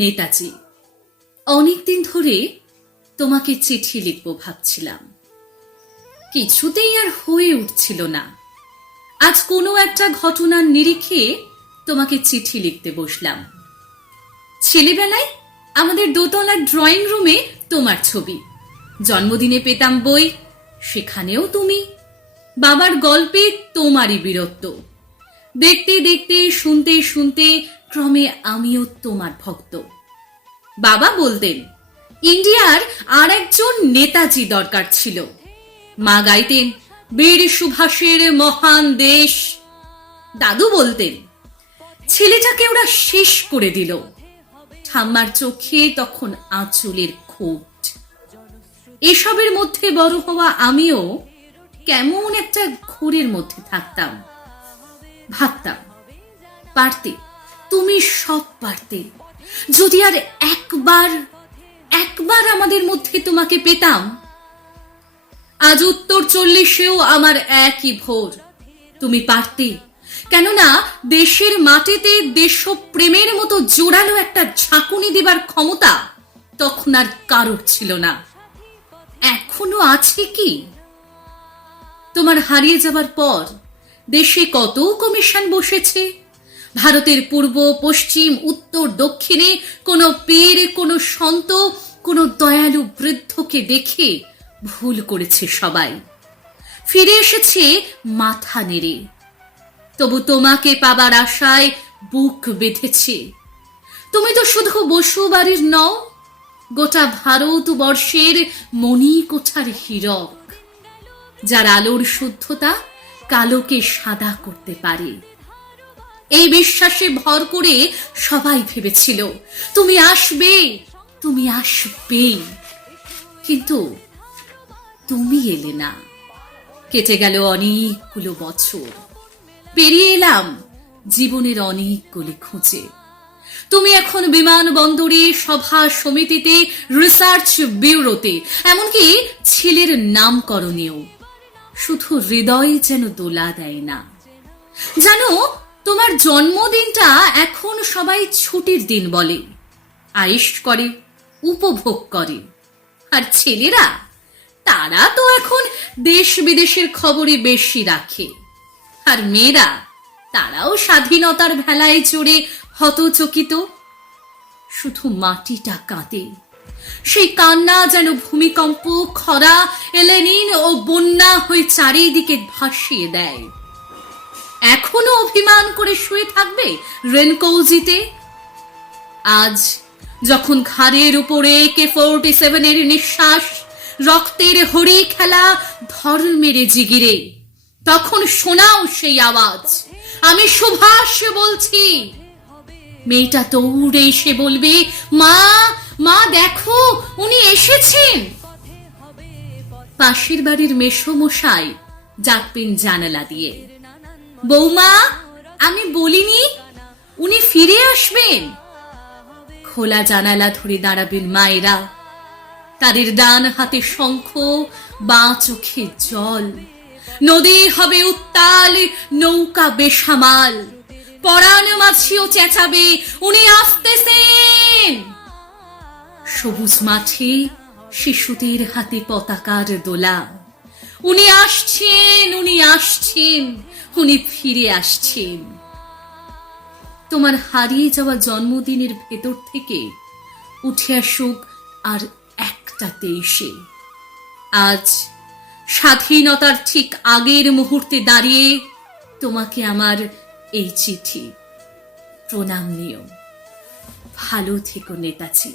নেতাজি। অনেকদিন ধরে তোমাকে চিঠি লিখব ভাবছিলাম, কিছুতেই আর হয়ে উঠছিল না। আজ কোনো একটা ঘটনার নিরিখে তোমাকে চিঠি লিখতে বসলাম। ছেলেবেলায় আমাদের দোতলার ড্রয়িং রুমে তোমার ছবি, জন্মদিনে পেতাম বই, সেখানেও তুমি। বাবার গল্পে তোমারই বীরত্ব। দেখতে দেখতে শুনতে শুনতে ক্রমে আমিও তোমার ভক্ত। বাবা বলতেন ইন্ডিয়ার আর একজন নেতাজি দরকার ছিল। মা গাইতেন বীর সুভাষের মহান দেশ। দাদু বলতেন ছেলেটাকে ওরা শেষ করে দিল। ঠাম্মার চোখে তখন আঁচলের খোঁট। এসবের মধ্যে বড় হওয়া আমিও কেমন একটা ঘোরের মধ্যে থাকতাম। ভাবতাম পারতে, তুমি সব পারতে, যদি আর একবার আমাদের মধ্যে তোমাকে পেতাম। আজ উত্তর 40-এও আমার একই ভোর। তুমি পারতে, কেননা দেশের মাটিতে দেশপ্রেমের মতো জোরালো একটা ঝাঁকুনি দিবার ক্ষমতা তখন আর কারোর ছিল না। এখনো আছে কি? তোমার হারিয়ে যাবার পর দেশে কত কমিশন বসেছে। ভারতের পূর্ব পশ্চিম উত্তর দক্ষিণে কোনো পীর, কোনো সন্ত, কোনো দয়ালু বৃদ্ধকে দেখে ভুল করেছে সবাই, ফিরে এসেছে মাথা নেড়ে। তবু তোমাকে পাবার আশায় বুক বেঁধেছে। তুমি তো শুধু বসু বাড়ির নও, গোটা ভারতবর্ষের মণিকোঠার হীরক, যার আলোর শুদ্ধতা কালোকে সাদা করতে পারে। এই বিশ্বাসে ভর করে সবাই ভেবেছিল তুমি আসবে, তুমি আসবে, কিন্তু তুমি এলে না। কেটে গেল অনেকগুলো বছর, পেরিয়ে এলাম জীবনের অনেকগুলি খুঁজে। তুমি এখন বিমানবন্দরে, সভা সমিতিতে, রিসার্চ ব্যুরোতে, এমনকি ছেলের নামকরণেও। শুধু হৃদয় যেন দোলা দেয় না। জানো, তোমার জন্মদিনটা এখন সবাই ছুটির দিন বলে, আয়েশ করে, উপভোগ করে। আর ছেলেরা, তারা তো এখন দেশ বিদেশের খবরই বেশি রাখে। আর মেয়েরা, তারাও স্বাধীনতার ভেলায় চড়ে হতচকিত। শুধু মাটিটা কাঁদে, সেই কান্না যেন ভূমিকম্প, খরা, এলেনিন ও বন্যা হয়ে চারিদিকে ভাসিয়ে দেয়। এখনো অভিমান করে শুয়ে থাকবে রেনকৌজিতে? আজ যখন ঘাড়ের উপরে AK-47 নিঃশ্বাস, রক্তের হরি খেলা, ধর্মের জিগিরে, তখন শোনাও সেই আওয়াজ, আমি সুভাষ বলছি। মেয়েটা দৌড়ে এসে বলবে, মা, মা দেখো, উনি এসেছেন। পাশের বাড়ির মেসোমশাই ডাকবেন জানালা দিয়ে, বৌমা, আমি বলিনি উনি ফিরে আসবেন? খোলা জানালা ধরে দাঁড়াবেন মায়েরা, তাদের ডান হাতে শঙ্খ, বাঁ চোখে জল। নদী হবে উত্তাল, নৌকা বেসামাল। পরাণ মাছিও চেঁচাবে, উনি আসতেছেন। সবুজ মাঠে শিশুদের হাতে পতাকার দোলা, উনি আসছেন, উনি আসছেন, উনি ফিরে আসছেন। তোমার হারিয়ে যাওয়া জন্মদিনের ভেতর থেকে উঠে আসুক আর একটা 23-এ। আজ স্বাধীনতার ঠিক আগের মুহূর্তে দাঁড়িয়ে তোমাকে আমার এই চিঠি। প্রণাম নিও। ভালো থেকো নেতাজি।